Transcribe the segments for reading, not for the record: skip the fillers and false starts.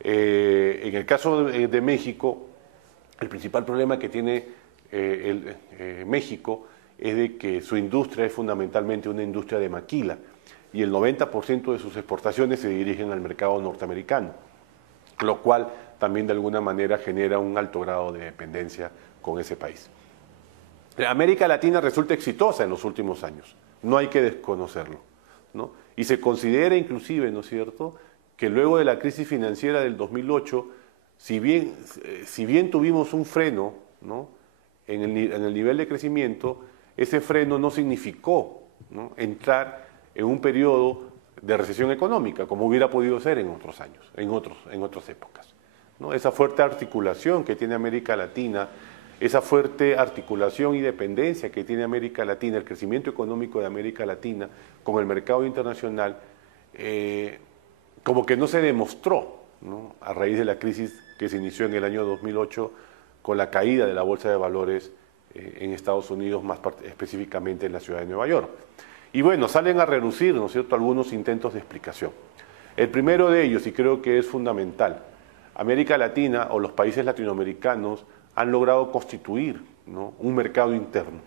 En el caso de México, el principal problema que tiene México es de que su industria es fundamentalmente una industria de maquila y el 90% de sus exportaciones se dirigen al mercado norteamericano, lo cual también de alguna manera genera un alto grado de dependencia con ese país. América Latina resulta exitosa en los últimos años, no hay que desconocerlo, ¿no? Y se considera inclusive, ¿no es cierto?, que luego de la crisis financiera del 2008, si bien tuvimos un freno, ¿no?, en el nivel de crecimiento, ese freno no significó, ¿no?, entrar en un periodo de recesión económica, como hubiera podido ser en otros años, en otras épocas, ¿no? Esa fuerte articulación que tiene América Latina, esa fuerte articulación y dependencia que tiene América Latina, el crecimiento económico de América Latina con el mercado internacional, como que no se demostró, ¿no?, a raíz de la crisis que se inició en el año 2008 con la caída de la bolsa de valores en Estados Unidos, más específicamente en la ciudad de Nueva York. Y bueno, salen a relucir, ¿no es cierto?, algunos intentos de explicación. El primero de ellos, y creo que es fundamental, América Latina o los países latinoamericanos han logrado constituir, ¿no?, un mercado interno,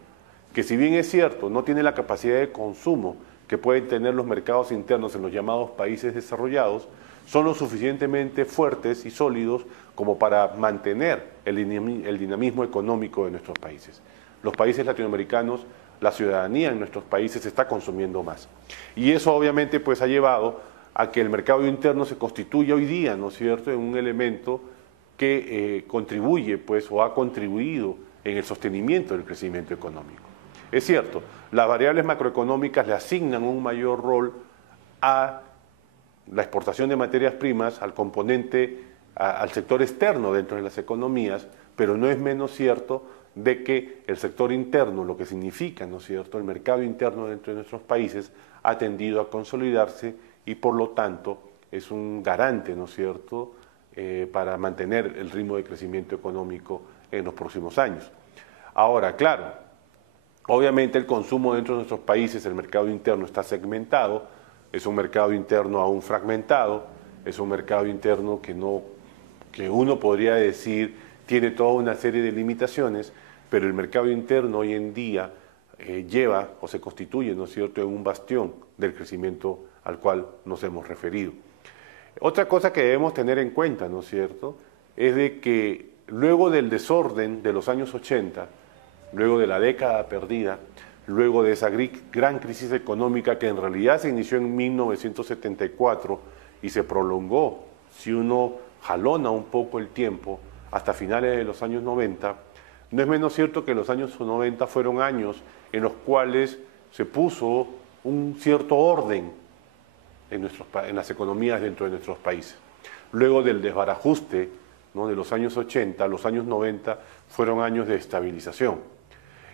que si bien es cierto, no tiene la capacidad de consumo que pueden tener los mercados internos en los llamados países desarrollados, son lo suficientemente fuertes y sólidos como para mantener el dinamismo económico de nuestros países. Los países latinoamericanos, la ciudadanía en nuestros países está consumiendo más. Y eso obviamente pues ha llevado a que el mercado interno se constituya hoy día, ¿no es cierto?, en un elemento que contribuye pues o ha contribuido en el sostenimiento del crecimiento económico. Es cierto, las variables macroeconómicas le asignan un mayor rol a la exportación de materias primas, al componente, al sector externo dentro de las economías, pero no es menos cierto de que el sector interno, lo que significa, ¿no es cierto?, el mercado interno dentro de nuestros países, ha tendido a consolidarse y por lo tanto es un garante, ¿no es cierto?, para mantener el ritmo de crecimiento económico en los próximos años. Ahora, claro, obviamente el consumo dentro de nuestros países, el mercado interno está segmentado, es un mercado interno aún fragmentado, es un mercado interno que uno podría decir tiene toda una serie de limitaciones, pero el mercado interno hoy en día lleva o se constituye, ¿no es cierto?, en un bastión del crecimiento al cual nos hemos referido. Otra cosa que debemos tener en cuenta, ¿no es cierto?, es de que luego del desorden de los años 80, luego de la década perdida, luego de esa gran crisis económica que en realidad se inició en 1974 y se prolongó, si uno jalona un poco el tiempo, hasta finales de los años 90, no es menos cierto que los años 90 fueron años en los cuales se puso un cierto orden en las economías dentro de nuestros países. Luego del desbarajuste, ¿no?, de los años 80, los años 90 fueron años de estabilización.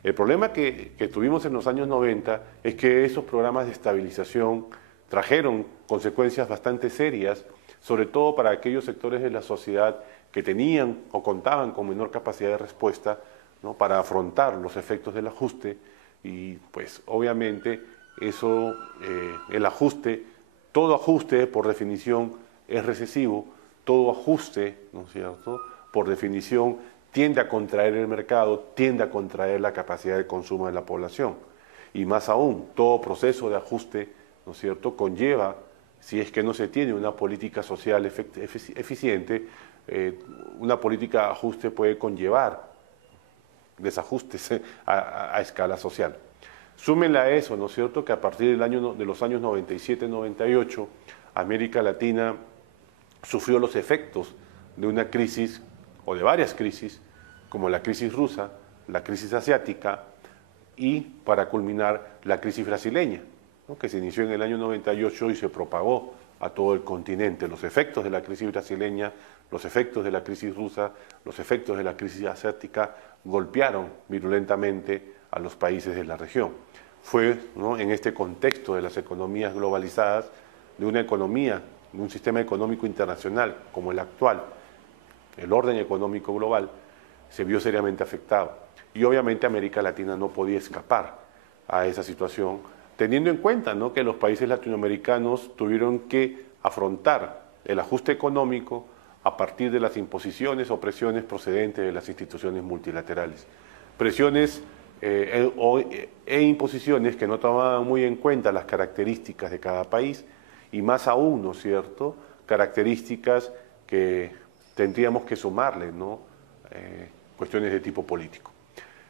El problema que tuvimos en los años 90 es que esos programas de estabilización trajeron consecuencias bastante serias, sobre todo para aquellos sectores de la sociedad que tenían o contaban con menor capacidad de respuesta, ¿no?, para afrontar los efectos del ajuste y pues obviamente eso, el ajuste, todo ajuste por definición es recesivo, todo ajuste, ¿no es cierto?, por definición tiende a contraer el mercado, tiende a contraer la capacidad de consumo de la población. Y más aún, todo proceso de ajuste, ¿no es cierto?, conlleva, si es que no se tiene una política social eficiente, una política de ajuste puede conllevar desajustes a escala social. Súmenle a eso, ¿no es cierto?, que a partir de los años 97-98, América Latina sufrió los efectos de una crisis o de varias crisis, como la crisis rusa, la crisis asiática y, para culminar, la crisis brasileña, ¿no?, que se inició en el año 98 y se propagó a todo el continente. Los efectos de la crisis brasileña, los efectos de la crisis rusa, los efectos de la crisis asiática golpearon virulentamente a los países de la región. Fue, ¿no?, en este contexto de las economías globalizadas, de una economía, de un sistema económico internacional como el actual, el orden económico global, se vio seriamente afectado. Y obviamente América Latina no podía escapar a esa situación, teniendo en cuenta, ¿no?, que los países latinoamericanos tuvieron que afrontar el ajuste económico, a partir de las imposiciones o presiones procedentes de las instituciones multilaterales. Presiones e imposiciones que no tomaban muy en cuenta las características de cada país y más aún, ¿no es cierto?, características que tendríamos que sumarle, ¿no?, cuestiones de tipo político.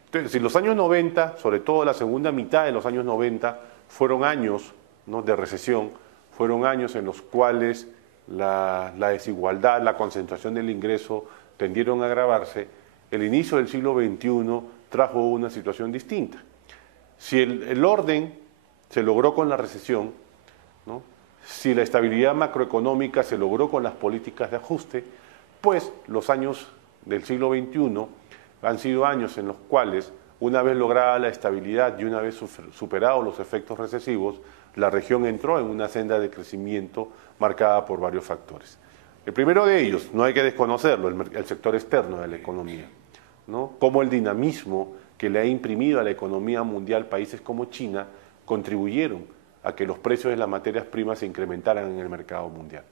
Entonces, si los años 90, sobre todo la segunda mitad de los años 90, fueron años, ¿no?, de recesión, fueron años en los cuales la desigualdad, la concentración del ingreso tendieron a agravarse, el inicio del siglo XXI trajo una situación distinta. Si el orden se logró con la recesión, ¿no?, si la estabilidad macroeconómica se logró con las políticas de ajuste, pues los años del siglo XXI han sido años en los cuales, una vez lograda la estabilidad y una vez superados los efectos recesivos, la región entró en una senda de crecimiento marcada por varios factores. El primero de ellos, no hay que desconocerlo, el sector externo de la economía, ¿no?, cómo el dinamismo que le ha imprimido a la economía mundial países como China contribuyeron a que los precios de las materias primas se incrementaran en el mercado mundial,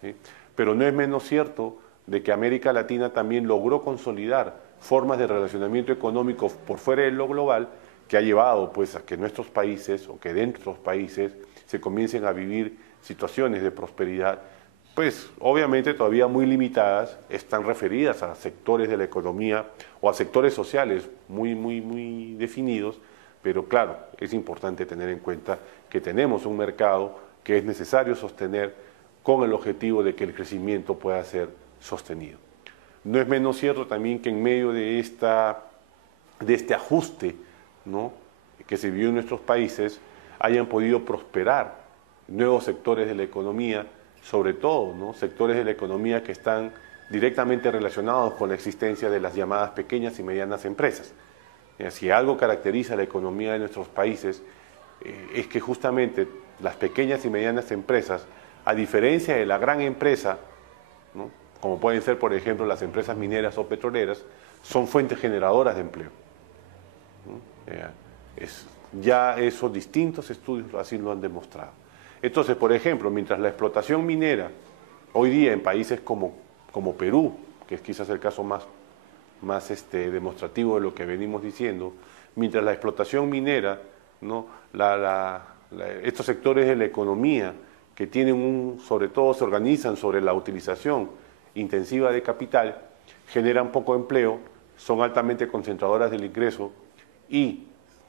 ¿sí? Pero no es menos cierto de que América Latina también logró consolidar formas de relacionamiento económico por fuera de lo global que ha llevado pues a que nuestros países o que dentro de los países se comiencen a vivir situaciones de prosperidad, pues obviamente todavía muy limitadas, están referidas a sectores de la economía o a sectores sociales muy definidos, pero claro, es importante tener en cuenta que tenemos un mercado que es necesario sostener con el objetivo de que el crecimiento pueda ser sostenido. No es menos cierto también que en medio de este ajuste, ¿no?, que se vivió en nuestros países, hayan podido prosperar nuevos sectores de la economía, sobre todo, ¿no?, sectores de la economía que están directamente relacionados con la existencia de las llamadas pequeñas y medianas empresas. Si algo caracteriza la economía de nuestros países es que justamente las pequeñas y medianas empresas, a diferencia de la gran empresa, ¿no?, como pueden ser, por ejemplo, las empresas mineras o petroleras, son fuentes generadoras de empleo, ¿no? Ya esos distintos estudios así lo han demostrado. Entonces, por ejemplo, mientras la explotación minera, hoy día en países como Perú, que es quizás el caso más demostrativo de lo que venimos diciendo, mientras la explotación minera, ¿no?, estos sectores de la economía que tienen sobre todo se organizan sobre la utilización intensiva de capital, generan poco empleo, son altamente concentradoras del ingreso y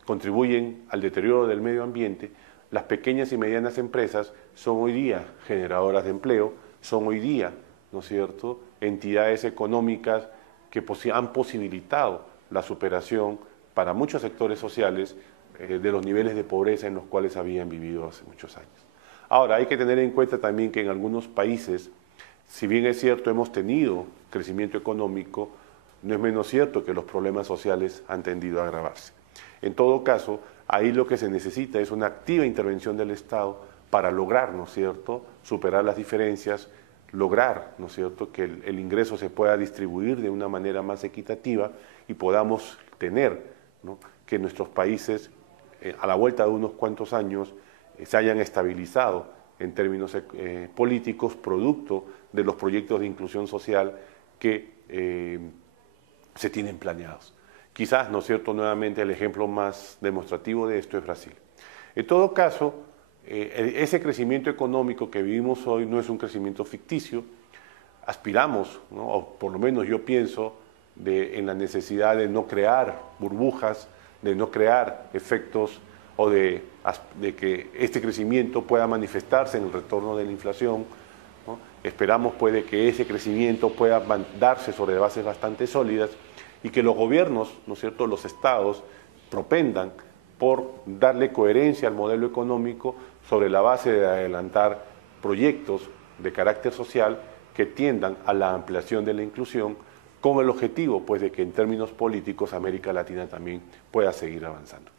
contribuyen al deterioro del medio ambiente. Las pequeñas y medianas empresas son hoy día generadoras de empleo, son hoy día, ¿no es cierto?, entidades económicas que han posibilitado la superación para muchos sectores sociales de los niveles de pobreza en los cuales habían vivido hace muchos años. Ahora, hay que tener en cuenta también que en algunos países, si bien es cierto hemos tenido crecimiento económico, no es menos cierto que los problemas sociales han tendido a agravarse. En todo caso, ahí lo que se necesita es una activa intervención del Estado para lograr, ¿no es cierto?, superar las diferencias, lograr, ¿no es cierto?, que el ingreso se pueda distribuir de una manera más equitativa y podamos tener, ¿no?, que nuestros países, a la vuelta de unos cuantos años, se hayan estabilizado en términos políticos, producto de los proyectos de inclusión social que se tienen planeados. Quizás, ¿no es cierto?, nuevamente el ejemplo más demostrativo de esto es Brasil. En todo caso, ese crecimiento económico que vivimos hoy no es un crecimiento ficticio. Aspiramos, ¿no?, o por lo menos yo pienso en la necesidad de no crear burbujas, de no crear efectos o de que este crecimiento pueda manifestarse en el retorno de la inflación, ¿no? Esperamos de que ese crecimiento pueda darse sobre bases bastante sólidas y que los gobiernos, ¿no es cierto?, los estados propendan por darle coherencia al modelo económico sobre la base de adelantar proyectos de carácter social que tiendan a la ampliación de la inclusión con el objetivo pues de que en términos políticos América Latina también pueda seguir avanzando.